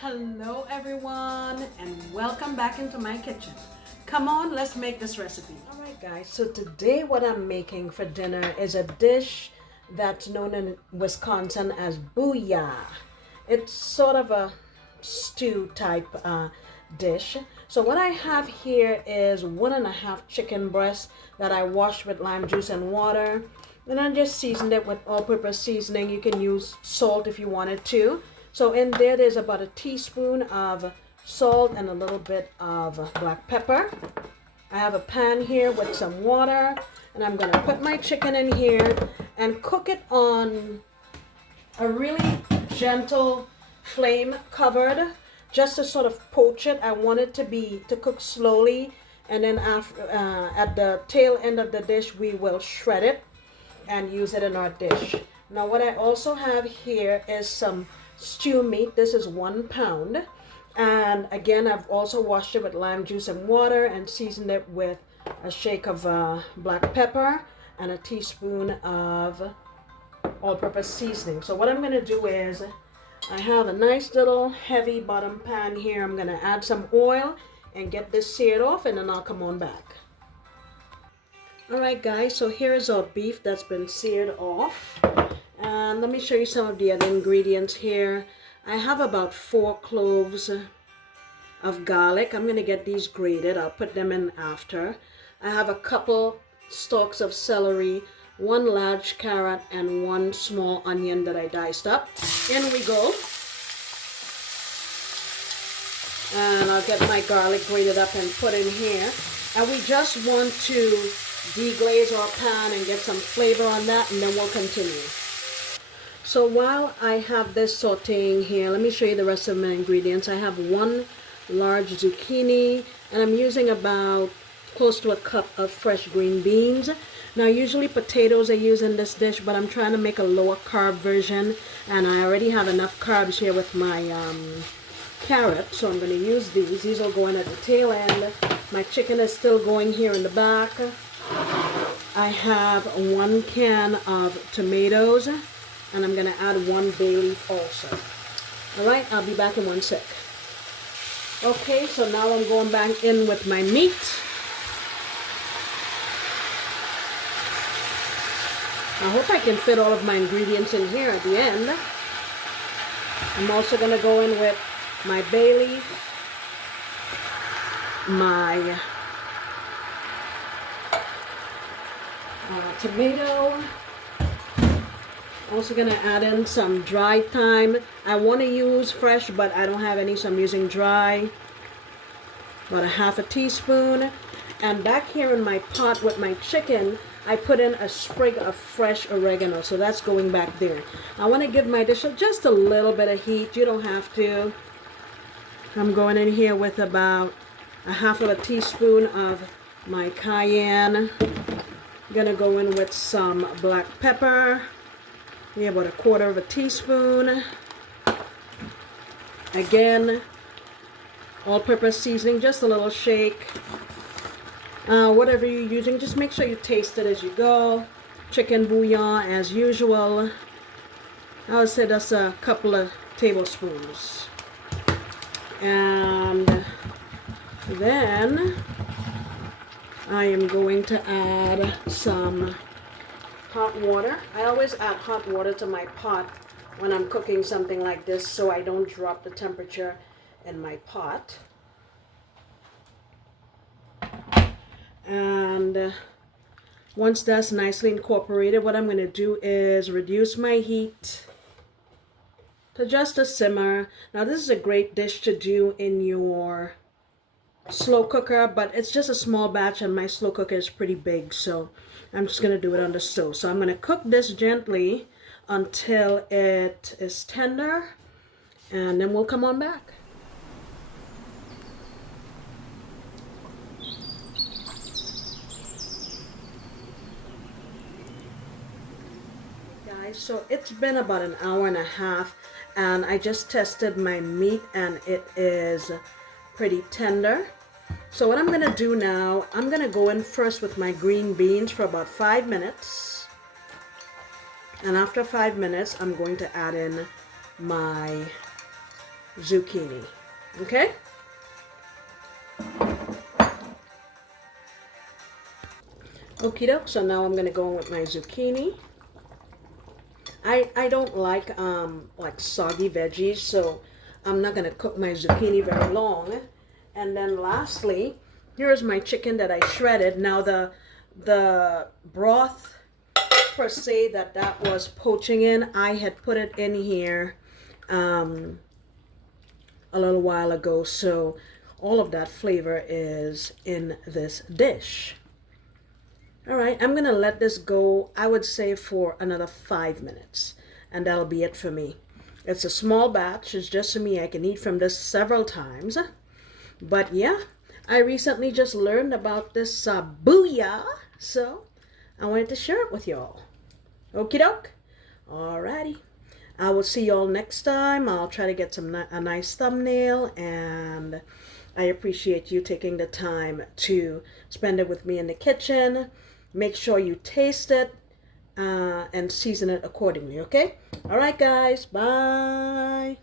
Hello everyone and welcome back into my kitchen. Come on, let's make this recipe. Alright guys, so today what I'm making for dinner is a dish that's known in Wisconsin as Booyah. It's sort of a stew type dish. So what I have here is 1.5 chicken breasts that I washed with lime juice and water. And I just seasoned it with all-purpose seasoning. You can use salt if you wanted to. So in there's about a teaspoon of salt and a little bit of black pepper. I have a pan here with some water, and I'm going to put my chicken in here and cook it on a really gentle flame covered, just to sort of poach it. I want it to cook slowly, and then after, at the tail end of the dish we will shred it and use it in our dish. Now what I also have here is some stew meat. This is 1 pound, and again I've also washed it with lime juice and water and seasoned it with a shake of black pepper and a teaspoon of all-purpose seasoning. So what I'm going to do is I have a nice little heavy bottom pan here. I'm going to add some oil and get this seared off, and then I'll come on back. Alright guys, so here is our beef that's been seared off. And let me show you some of the other ingredients here. I have about 4 cloves of garlic. I'm going to get these grated. I'll put them in after. I have a couple stalks of celery, 1 large carrot, and 1 small onion that I diced up. In we go. And I'll get my garlic grated up and put in here. And we just want to deglaze our pan and get some flavor on that, and then we'll continue. So while I have this sauteing here, let me show you the rest of my ingredients. I have 1 large zucchini, and I'm using about close to a cup of fresh green beans. Now usually potatoes are used in this dish, but I'm trying to make a lower carb version, and I already have enough carbs here with my carrot, so I'm going to use these. These will go in at the tail end. My chicken is still going here in the back. I have 1 can of tomatoes, and I'm going to add 1 bay leaf also. Alright, I'll be back in 1 sec. Okay, so now I'm going back in with my meat. I hope I can fit all of my ingredients in here at the end. I'm also going to go in with my bay leaf, my tomato. Also going to add in some dry thyme. I want to use fresh, but I don't have any, so I'm using dry. About a 1/2 teaspoon. And back here in my pot with my chicken, I put in a sprig of fresh oregano, so that's going back there. I want to give my dish just a little bit of heat. You don't have to. I'm going in here with about a 1/2 teaspoon of my cayenne. I'm going to go in with some black pepper. Yeah, about a 1/4 teaspoon. Again, all-purpose seasoning, just a little shake. Whatever you're using, just make sure you taste it as you go. Chicken bouillon as usual. I would say that's a couple of tablespoons. And then I am going to add some hot water. I always add hot water to my pot when I'm cooking something like this, so I don't drop the temperature in my pot. And once that's nicely incorporated, what I'm going to do is reduce my heat to just a simmer. Now this is a great dish to do in your slow cooker, but it's just a small batch and my slow cooker is pretty big, so I'm just going to do it on the stove. So I'm going to cook this gently until it is tender, and then we'll come on back. Guys, so it's been about an 1.5 hours, and I just tested my meat and it is pretty tender. So what I'm going to do now, I'm going to go in first with my green beans for about 5 minutes. And after 5 minutes, I'm going to add in my zucchini. Okay? Okie doke, so now I'm gonna go in with my zucchini. I don't like soggy veggies, so I'm not gonna cook my zucchini very long. And then lastly, here's my chicken that I shredded. Now the broth per se that was poaching in, I had put it in here a little while ago, so all of that flavor is in this dish. All right, I'm gonna let this go, I would say, for another 5 minutes, and that'll be it for me. It's a small batch, it's just for me. I can eat from this several times. But yeah, I recently just learned about this Booyah, so I wanted to share it with y'all. Okie doke. Alrighty. I will see y'all next time. I'll try to get a nice thumbnail, and I appreciate you taking the time to spend it with me in the kitchen. Make sure you taste it and season it accordingly, okay? All right, guys. Bye.